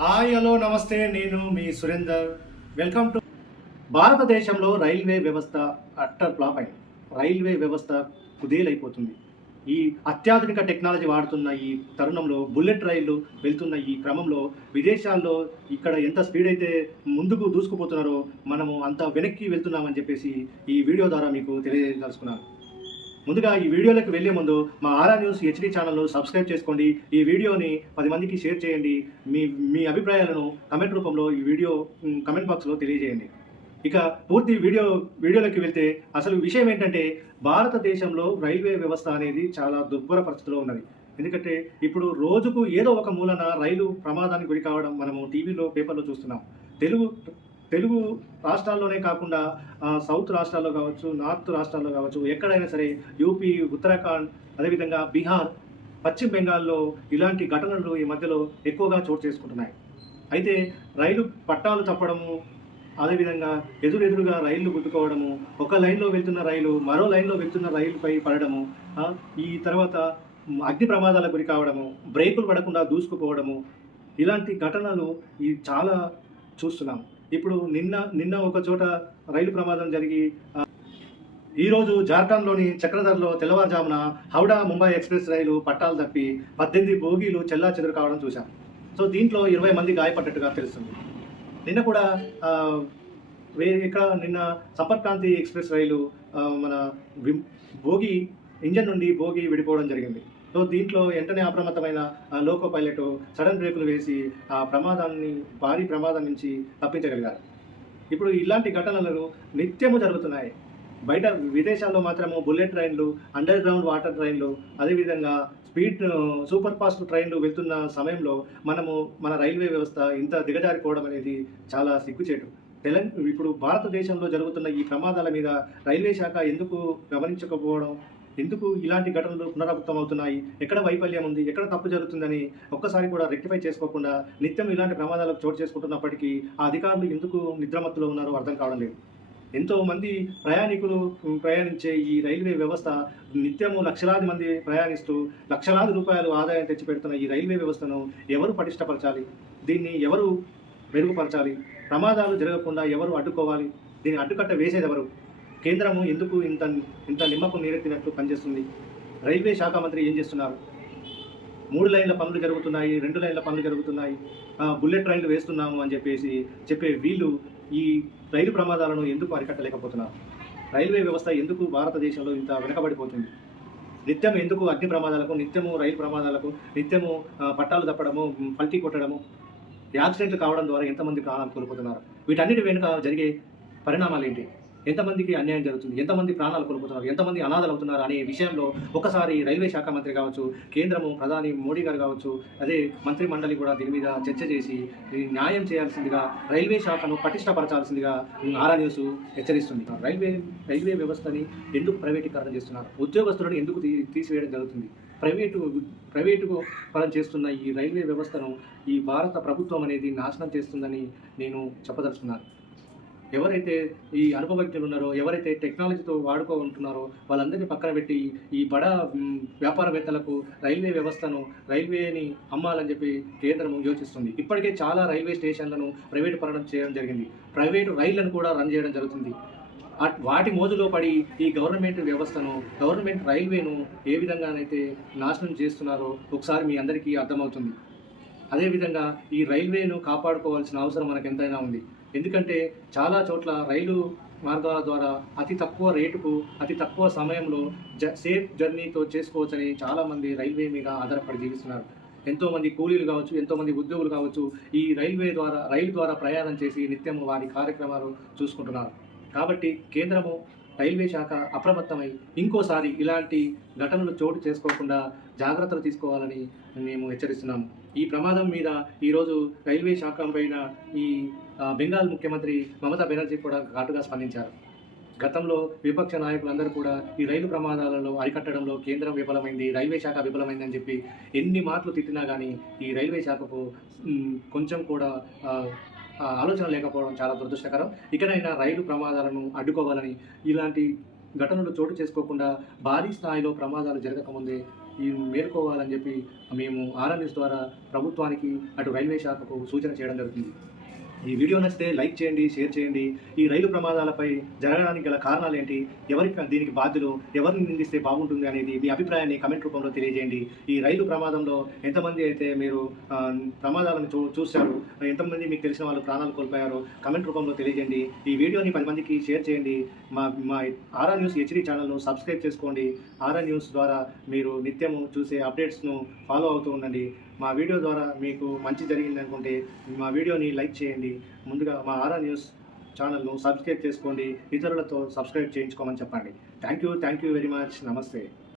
Hi hello నమస్తే, నేను మీ సురేందర్. Welcome to. భారతదేశంలో రైల్వే వ్యవస్థ అట్టర్ ఫ్లాప్ అయింది. రైల్వే వ్యవస్థ కుదేలైపోతుంది. ఈ అత్యాధునిక టెక్నాలజీ వాడుతున్న ఈ తరుణంలో, బుల్లెట్ రైళ్లు వెళ్తున్న ఈ క్రమంలో, విదేశాల్లో ఇక్కడ ఎంత స్పీడ్ అయితే ముందుకు దూసుకుపోతున్నారో మనము అంత వెనక్కి వెళ్తున్నామని చెప్పేసి ఈ వీడియో ద్వారా మీకు తెలియదలుచుకున్నాను. ముందుగా ఈ వీడియోలోకి వెళ్లే ముందు మా ఆరా న్యూస్ హెచ్డి ఛానల్ను సబ్స్క్రైబ్ చేసుకోండి. ఈ వీడియోని 10 మందికి షేర్ చేయండి. మీ మీ అభిప్రాయాలను కమెంట్ రూపంలో ఈ వీడియో కమెంట్ బాక్స్లో తెలియజేయండి. ఇక పూర్తి వీడియోలోకి వెళ్తే అసలు విషయం ఏంటంటే, భారతదేశంలో రైల్వే వ్యవస్థ అనేది చాలా దుర్భర పరిస్థితిలో ఉన్నది. ఎందుకంటే ఇప్పుడు రోజుకు ఏదో ఒక మూలన రైలు ప్రమాదానికి గురి కావడం మనము టీవీలో, పేపర్లో చూస్తున్నాం. తెలుగు రాష్ట్రాల్లోనే కాకుండా సౌత్ రాష్ట్రాల్లో కావచ్చు, నార్త్ రాష్ట్రాల్లో కావచ్చు, ఎక్కడైనా సరే యూపీ, ఉత్తరాఖండ్, అదేవిధంగా బీహార్, పశ్చిమ బెంగాల్లో ఇలాంటి ఘటనలు ఈ మధ్యలో ఎక్కువగా చోటు చేసుకుంటున్నాయి. అయితే రైలు పట్టాలు తప్పడము, అదేవిధంగా ఎదురుగా రైళ్లు గుద్దుకోవడము, ఒక లైన్లో వెళ్తున్న రైలు మరో లైన్లో వెళ్తున్న రైలుపై పడడము, ఈ తర్వాత అగ్ని ప్రమాదాలకు గురి కావడము, బ్రేకులు పడకుండా దూసుకుపోవడము, ఇలాంటి ఘటనలు చాలా చూస్తున్నాం. ఇప్పుడు నిన్న ఒక చోట రైలు ప్రమాదం జరిగి ఈరోజు జార్ఖండ్లోని చక్రధర్లో తెల్లవారుజామున హౌడా ముంబై ఎక్స్ప్రెస్ రైలు పట్టాలు తప్పి 18 బోగీలు చెల్లాచెదురు కావడం చూశాం. సో దీంట్లో 20 మంది గాయపడ్డట్టుగా తెలుస్తుంది. నిన్న కూడా నిన్న సంపర్క్ క్రాంతి ఎక్స్ప్రెస్ రైలు మన బోగి ఇంజన్ నుండి బోగి విడిపోవడం జరిగింది. సో దీంట్లో వెంటనే అప్రమత్తమైన లోకో పైలట్ సడన్ బ్రేకులు వేసి ఆ భారీ ప్రమాదం నుంచి తప్పించగలిగారు. ఇప్పుడు ఇలాంటి ఘటనలు నిత్యము జరుగుతున్నాయి. బయట విదేశాల్లో మాత్రము బుల్లెట్ ట్రైన్లు, అండర్ గ్రౌండ్ వాటర్ ట్రైన్లు, అదేవిధంగా స్పీడ్ సూపర్ ఫాస్ట్ ట్రైన్లు వెళ్తున్న సమయంలో మన రైల్వే వ్యవస్థ ఇంత దిగజారిపోవడం అనేది చాలా సిగ్గుచేటు. ఇప్పుడు భారతదేశంలో జరుగుతున్న ఈ ప్రమాదాల మీద రైల్వే శాఖ ఎందుకు గమనించకపోవడం, ఎందుకు ఇలాంటి ఘటనలు పునరావృతం అవుతున్నాయి, ఎక్కడ వైఫల్యం ఉంది, ఎక్కడ తప్పు జరుగుతుందని ఒక్కసారి కూడా రెక్టిఫై చేసుకోకుండా నిత్యం ఇలాంటి ప్రమాదాలకు చోటు చేసుకుంటున్నప్పటికీ ఆ అధికారులు ఎందుకు నిద్రమత్తులో ఉన్నారో అర్థం కావడం లేదు. ఎంతో మంది ప్రయాణికులు ప్రయాణించే ఈ రైల్వే వ్యవస్థ నిత్యము లక్షలాది మంది ప్రయాణిస్తూ లక్షలాది రూపాయలు ఆదాయం తెచ్చిపెడుతున్న ఈ రైల్వే వ్యవస్థను ఎవరు పటిష్టపరచాలి? దీన్ని ఎవరు మెరుగుపరచాలి? ప్రమాదాలు జరగకుండా ఎవరు అడ్డుకోవాలి? దీన్ని అడ్డుకట్ట వేసేది ఎవరు? కేంద్రము ఎందుకు ఇంత నిమ్మకు నీరెత్తినట్లు పనిచేస్తుంది? రైల్వే శాఖ మంత్రి ఏం చేస్తున్నారు? 3 లైన్ల పనులు జరుగుతున్నాయి, 2 లైన్ల పనులు జరుగుతున్నాయి, బుల్లెట్ ట్రైన్లు వేస్తున్నాము అని చెప్పే వీళ్ళు ఈ రైలు ప్రమాదాలను ఎందుకు అరికట్టలేకపోతున్నారు? రైల్వే వ్యవస్థ ఎందుకు భారతదేశంలో ఇంత వెనకబడిపోతుంది? నిత్యం ఎందుకు అగ్ని ప్రమాదాలకు, నిత్యము రైలు ప్రమాదాలకు, నిత్యము పట్టాలు తప్పడము, పల్టీ కొట్టడము, యాక్సిడెంట్లు కావడం ద్వారా ఎంతమంది ప్రాణాలు కోల్పోతున్నారు? వీటన్నిటి వెనుక జరిగే పరిణామాలు ఏంటి? ఎంతమందికి అన్యాయం జరుగుతుంది? ఎంతమంది ప్రాణాలు కోల్పోతున్నారు? ఎంతమంది అనాథలు అవుతున్నారు అనే విషయంలో ఒకసారి రైల్వే శాఖ మంత్రి కావచ్చు, కేంద్రము ప్రధాని మోడీ గారు కావచ్చు, అదే మంత్రి మండలి కూడా దీని మీద చర్చ చేసి న్యాయం చేయాల్సిందిగా, రైల్వే శాఖను పటిష్టపరచాల్సిందిగా ఆరా న్యూస్ హెచ్చరిస్తుంది. రైల్వే వ్యవస్థని ఎందుకు ప్రైవేటీకరణ చేస్తున్నారు? ఉద్యోగస్తులను ఎందుకు తీసివేయడం జరుగుతుంది? ప్రైవేటు పరం చేస్తున్న ఈ రైల్వే వ్యవస్థను ఈ భారత ప్రభుత్వం అనేది నాశనం చేస్తుందని నేను చెప్పదలుచుకున్నాను. ఎవరైతే ఈ అనుభవజ్ఞులు ఉన్నారో, ఎవరైతే టెక్నాలజీతో వాడుకుంటున్నారో వాళ్ళందరినీ పక్కన పెట్టి ఈ బడా వ్యాపారవేత్తలకు రైల్వేని అమ్మాలని చెప్పి కేంద్రం యోచిస్తుంది. ఇప్పటికే చాలా రైల్వే స్టేషన్లను ప్రైవేటు పరం చేయడం జరిగింది. ప్రైవేటు రైళ్లను కూడా రన్ చేయడం జరుగుతుంది. వాటి మోజులో పడి ఈ గవర్నమెంట్ రైల్వేను ఏ విధంగానైతే నాశనం చేస్తున్నారో ఒకసారి మీ అందరికీ అర్థమవుతుంది. అదేవిధంగా ఈ రైల్వేను కాపాడుకోవాల్సిన అవసరం మనకు ఎంతైనా ఉంది. ఎందుకంటే చాలా చోట్ల రైలు మార్గాల ద్వారా అతి తక్కువ రేటుకు, అతి తక్కువ సమయంలో సేఫ్ జర్నీతో చేసుకోవచ్చని చాలామంది రైల్వే మీద ఆధారపడి జీవిస్తున్నారు. ఎంతోమంది కూలీలు కావచ్చు, ఎంతోమంది ఉద్యోగులు కావచ్చు, ఈ రైలు ద్వారా ప్రయాణం చేసి నిత్యం వారి కార్యక్రమాలు చూసుకుంటున్నారు. కాబట్టి కేంద్రము, రైల్వే శాఖ అప్రమత్తమై ఇంకోసారి ఇలాంటి ఘటనలు చోటు చేసుకోకుండా జాగ్రత్తలు తీసుకోవాలని మేము హెచ్చరిస్తున్నాము. ఈ ప్రమాదం మీద ఈరోజు రైల్వే శాఖ పైన ఈ బెంగాల్ ముఖ్యమంత్రి మమతా బెనర్జీ కూడా ఘాటుగా స్పందించారు. గతంలో విపక్ష నాయకులందరూ కూడా ఈ రైలు ప్రమాదాలలో అరికట్టడంలో కేంద్రం విఫలమైంది, రైల్వే శాఖ విఫలమైందని చెప్పి ఎన్ని మాటలు తిట్టినా కానీ ఈ రైల్వే శాఖకు కొంచెం కూడా ఆలోచన లేకపోవడం చాలా దురదృష్టకరం. ఇకనైనా రైలు ప్రమాదాలను అడ్డుకోవాలని, ఇలాంటి ఘటనలు చోటు చేసుకోకుండా భారీ స్థాయిలో ప్రమాదాలు జరగకముందే ఈ మేలుకోవాలని చెప్పి మేము ఆర్ఆర్ న్యూస్ ద్వారా ప్రభుత్వానికి అటు రైల్వే శాఖకు సూచన చేయడం జరుగుతుంది. ఈ వీడియో నచ్చితే లైక్ చేయండి, షేర్ చేయండి. ఈ రైలు ప్రమాదాలపై జరగడానికి గల కారణాలు ఏంటి, దీనికి బాధ్యులు, ఎవరిని నిందిస్తే బాగుంటుంది అనేది మీ అభిప్రాయాన్ని కమెంట్ రూపంలో తెలియజేయండి. ఈ రైలు ప్రమాదంలో ఎంతమంది అయితే మీరు ప్రమాదాలను చూశారు, ఎంతమంది మీకు తెలిసిన వాళ్ళు ప్రాణాలు కోల్పోయారో కమెంట్ రూపంలో తెలియజేయండి. ఈ వీడియోని 10 మందికి షేర్ చేయండి. మా ఆర్ఆర్ న్యూస్ హెచ్డి ఛానల్ను సబ్స్క్రైబ్ చేసుకోండి. ఆర్ఆర్ న్యూస్ ద్వారా మీరు నిత్యము చూసే అప్డేట్స్ను ఫాలో అవుతూ ఉండండి. మా వీడియో ద్వారా మీకు మంచి జరిగింది అనుకుంటే మా వీడియోని లైక్ చేయండి. ముందుగా మా ఆర్ఆర్ న్యూస్ ఛానల్ను సబ్స్క్రైబ్ చేసుకోండి. ఇతరులతో సబ్స్క్రైబ్ చేయించుకోమని చెప్పండి. Thank you very much. నమస్తే.